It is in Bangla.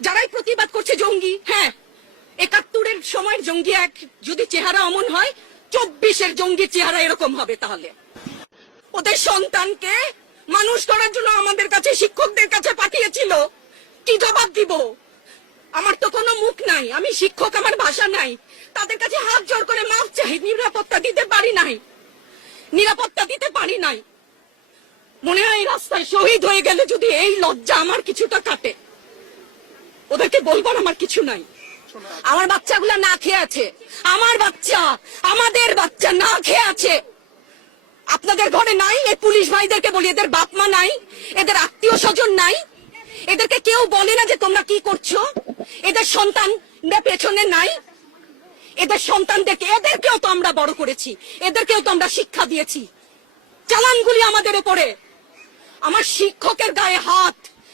যারাই প্রতিবাদ করছে জঙ্গি, হ্যাঁ ৭১-এর সময়ের জঙ্গি এক, যদি চেহারা অমন হয় ২৪-এর জঙ্গির চেহারা এরকম হবে। তাহলে ওদের সন্তানকে মানুষ করার জন্য আমাদের কাছে, শিক্ষকদের কাছে পাঠিয়েছিল, কি জবাব দিব? আমার তো কোনো মুখ নাই, আমি শিক্ষক, আমার ভাষা নাই, তাদের কাছে হাত জোর করে মাফ চাই। নিরাপত্তা দিতে পারি নাই, নিরাপত্তা দিতে পারি নাই। মনে হয় রাস্তায় শহীদ হয়ে গেলে যদি এই লজ্জা আমার কিছুটা কাটে, ওদেরকে বলবার আমার কিছু নাই। আমার বাচ্চাগুলা না খেয়ে আছে, আমার বাচ্চা, আমাদের বাচ্চা না খেয়ে আছে। আপনাদের ঘরে নাই? এই পুলিশ ভাইদেরকে বলি, এদের বাপ মা নাই, এদের আত্মীয় স্বজন নাই, এদেরকে কেউ বলে না যে তোমরা কি করছো? এদের সন্তানদের পেছনে নাই? এদের সন্তানদেরকে, এদেরকেও তো আমরা বড় করেছি, এদেরকেও তো আমরা শিক্ষা দিয়েছি। চালানগুলি আমাদের উপরে। আমার শিক্ষকের গায়ে হাত,